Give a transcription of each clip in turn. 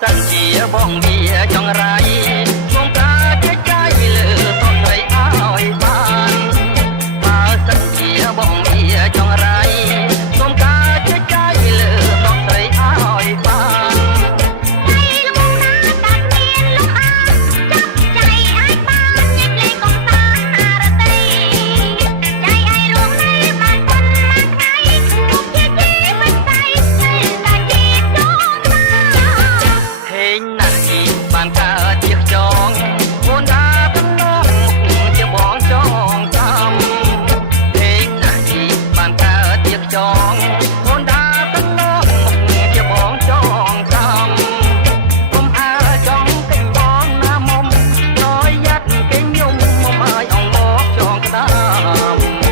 សិនជាបងវាចង់រៃខ្ញុំកាចេះចាយលើតស្រីឲ្យបានបើសិនជាបងវាចង់រៃខ្ញុំកាចេះចាយលើតស្រីឲ្យបានបានកើតជាខ្យងអូនថាតំណងមុខជាបងចងចាំពេញណាស់ជីបានកើតជាខ្យងអូនថាតំណងមុខជាបងចងចាំកុំអើចង់កេញបងណាមុំណយយ៉ាត់កេញញុំមុំឲ្យអងមកចងក្តាម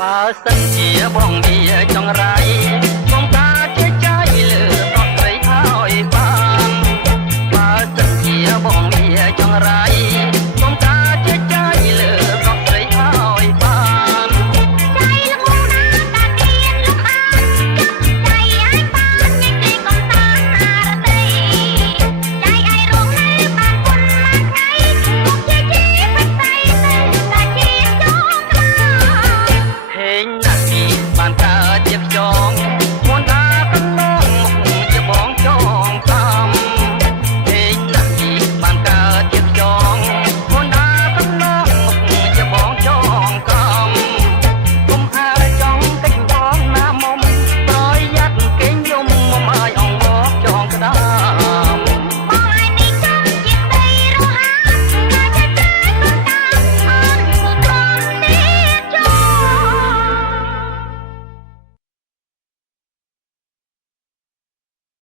បើសិនជាបងវាចង់រៃខ្ញុំកាចេះចាយលើតស្រីឲ្យបានបើសិនជាបងវាចង់រៃ